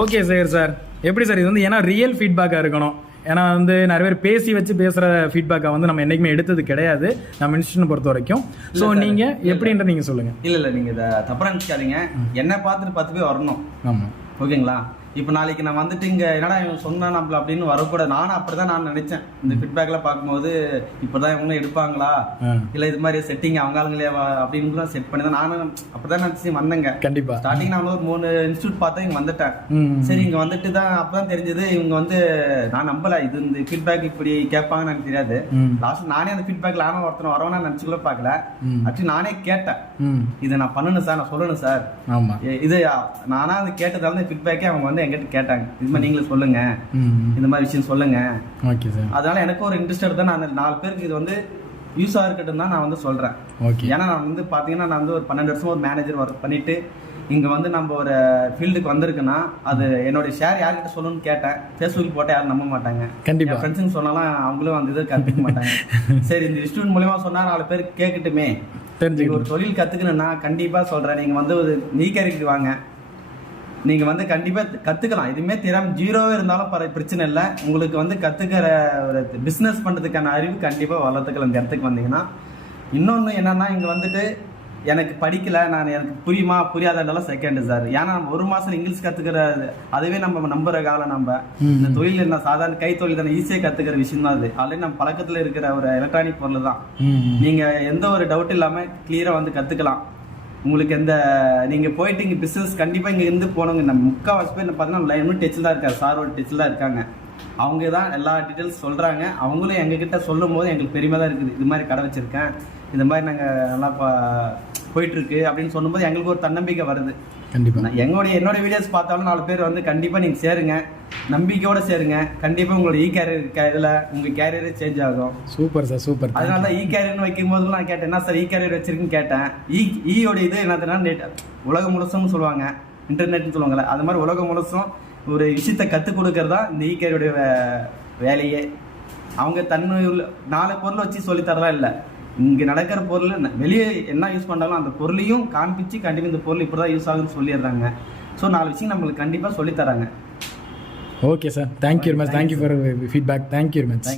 Okay sir எப்படி sir இது வந்து ஏன்னா ரியல் ஃபீட்பேக்காக இருக்கணும். ஏன்னா வந்து நிறைய பேர் பேசி வச்சு பேசுகிற ஃபீட்பேக்கை வந்து நம்ம என்றைக்குமே எடுத்தது கிடையாது நம்ம இன்ஸ்டியூஷனை பொறுத்த வரைக்கும். ஸோ நீங்கள் எப்படின்ற நீங்கள் சொல்லுங்கள். இல்லை நீங்கள் இதை தப்பாக நினச்சிக்காதீங்க. என்ன பார்த்துட்டு 10 பேர் வரணும். ஆமாம், ஓகேங்களா? இப்போ நாளைக்கு நான் வந்துட்டு இங்கே என்னடா இவன் சொன்னா நம்மள அப்படின்னு வரக்கூடாது. நானும் அப்படிதான் நான் நினைச்சேன். இந்த ஃபீட்பேக்லாம் பார்க்கும்போது இப்போதான் இவங்களும் எடுப்பாங்களா இல்லை இது மாதிரி செட்டிங் அவங்க ஆளுங்களே அப்படின்னு செட் பண்ணி தான் நானும் அப்படிதான் நினச்சி வந்தேங்க. கண்டிப்பாக ஸ்டார்டிங் நான் ஒரு 3 இன்ஸ்டியூட் பார்த்தா இங்கே வந்துட்டேன். சரி இங்கே வந்துட்டு தான் அப்பதான் தெரிஞ்சது இவங்க வந்து நான் நம்பல இது இந்த ஃபீட்பேக் இப்படி கேட்பாங்கன்னு எனக்கு தெரியாது. லாஸ்ட் நானே அந்த ஃபீட்பேக்ல நானும் ஒருத்தர் வரவனா நினச்சிக்கூட பார்க்கல. ஆக்சுவலி நானே கேட்டேன் இதை நான் பண்ணணும் சார், நான் சொல்லணும் சார். இது நானா அது கேட்டதால ஃபீட்பேக்கே அவங்க வந்து என்கிட்ட கேட்டாங்க இது மாதிரி நீங்களும் சொல்லுங்க, இந்த மாதிரி விஷயம் சொல்லுங்க. Okay sir. அதனால எனக்கு ஒரு இன்ட்ரெஸ்ட் தான். நான் 4 பேருக்கு இது வந்து யூஸாக இருக்கட்டும் தான் நான் வந்து சொல்றேன். ஓகே. ஏன்னா நான் வந்து பாத்தீங்கன்னா நான் வந்து ஒரு 12 வருஷமா ஒரு மேனேஜர் ஒர்க் பண்ணிட்டு இங்க வந்து நம்ம ஒரு ஃபீல்டுக்கு வந்திருக்குன்னா அது என்னோட ஷேர் யார்கிட்ட சொல்லணும்னு கேட்டேன். ஃபேஸ்புக் போட்டால் யாரும் நம்ப மாட்டாங்க. கண்டிப்பா ஃப்ரெண்ட்ஸுன்னு சொன்னாலும் அவங்களும் வந்து இதை கற்றுக்க மாட்டாங்க. சரி இந்த இன்ஸ்டியூட் மூலமா சொன்னா 4 பேர் கேட்கட்டுமே. தெரிஞ்சு ஒரு தொழில் கத்துக்கணும்னா கண்டிப்பா சொல்றேன் நீங்க வந்து ஒரு நீக்கறிக்கு வாங்க. நீங்கள் வந்து கண்டிப்பாக கற்றுக்கலாம். எதுவுமே திறமை ஜீரோவே இருந்தாலும் பிரச்சனை இல்லை. உங்களுக்கு வந்து கற்றுக்கிற ஒரு பிஸ்னஸ் பண்ணுறதுக்கான அறிவு கண்டிப்பாக வளர்த்துக்கலாம் இந்த இடத்துக்கு வந்தீங்கன்னா. இன்னொன்று என்னென்னா இங்கே வந்துட்டு எனக்கு படிக்கலை எனக்கு புரியுமா புரியாதெல்லாம் செகண்டு சார். ஏன்னா நம்ம 1 மாதம் இங்கிலீஷ் கற்றுக்கிற அதுவே நம்ம நம்புற காலம். நம்ம இந்த தொழில் என்ன சாதாரண கை தொழில் தானே, ஈஸியாக கற்றுக்கிற விஷயம் தான் அது. ஆல்ரெடி நம்ம பழக்கத்தில் இருக்கிற ஒரு எலக்ட்ரானிக் பொருள் தான். நீங்கள் எந்த ஒரு டவுட் இல்லாமல் கிளியராக வந்து கற்றுக்கலாம். உங்களுக்கு எந்த நீங்கள் போயிட்டு இங்கே பிஸ்னஸ் கண்டிப்பாக இங்கே இருந்து போனவங்க நம்ம முக்கால்வாசி பேர் பார்த்தீங்கன்னா லைனும் டச்சில் தான் இருக்காரு, சாரோட டச்சில் தான் இருக்காங்க. அவங்க தான் எல்லா டீட்டெயில்ஸ் சொல்கிறாங்க. அவங்களும் எங்ககிட்ட சொல்லும் போது எங்களுக்கு பெருமையாக தான் இருக்குது. இது மாதிரி கடை வச்சுருக்கேன், இந்த மாதிரி நாங்கள் நல்லா போயிட்டுருக்கு அப்படின்னு சொல்லும்போது எங்களுக்கு ஒரு தன்னம்பிக்கை வருது. கண்டிப்பாக என்னோட வீடியோஸ் பார்த்தாலும் 4 பேர் வந்து கண்டிப்பாக நீங்கள் சேருங்க, நம்பிக்கையோட சேருங்க. கண்டிப்பாக உங்களோட கேரியர் இதில் உங்கள் கேரியரே சேஞ்ச் ஆகும். Super sir, super. அதனால தான் கேரியர்னு வைக்கும் போது நான் கேட்டேன் என்ன சார் கேரியர் வச்சிருக்குன்னு கேட்டேன். ஈயோட இது என்னதுன்னா உலகம் முழுசும் சொல்லுவாங்க, இன்டர்நெட்னு சொல்லுவாங்கல்ல, அது மாதிரி உலகம் முழுசும் ஒரு விஷயத்தை கற்றுக் கொடுக்கறது தான் இந்த கேரியோடைய வேலையே. அவங்க தன்னுள்ள 4 பொருளை வச்சு சொல்லித்தரலாம் இல்லை, இங்கே நடக்கிற பொருள் வெளியே என்ன யூஸ் பண்ணாலும் அந்த பொருளையும் காண்பிச்சு கண்டிப்பாக இந்த பொருள் இப்படி தான் யூஸ் ஆகுதுன்னு சொல்லிடுறாங்க. ஸோ 4 விஷயம் நம்மளுக்கு கண்டிப்பாக சொல்லித்தராங்க. Okay sir, thank you very much. Thank you for feedback. Thank you very much.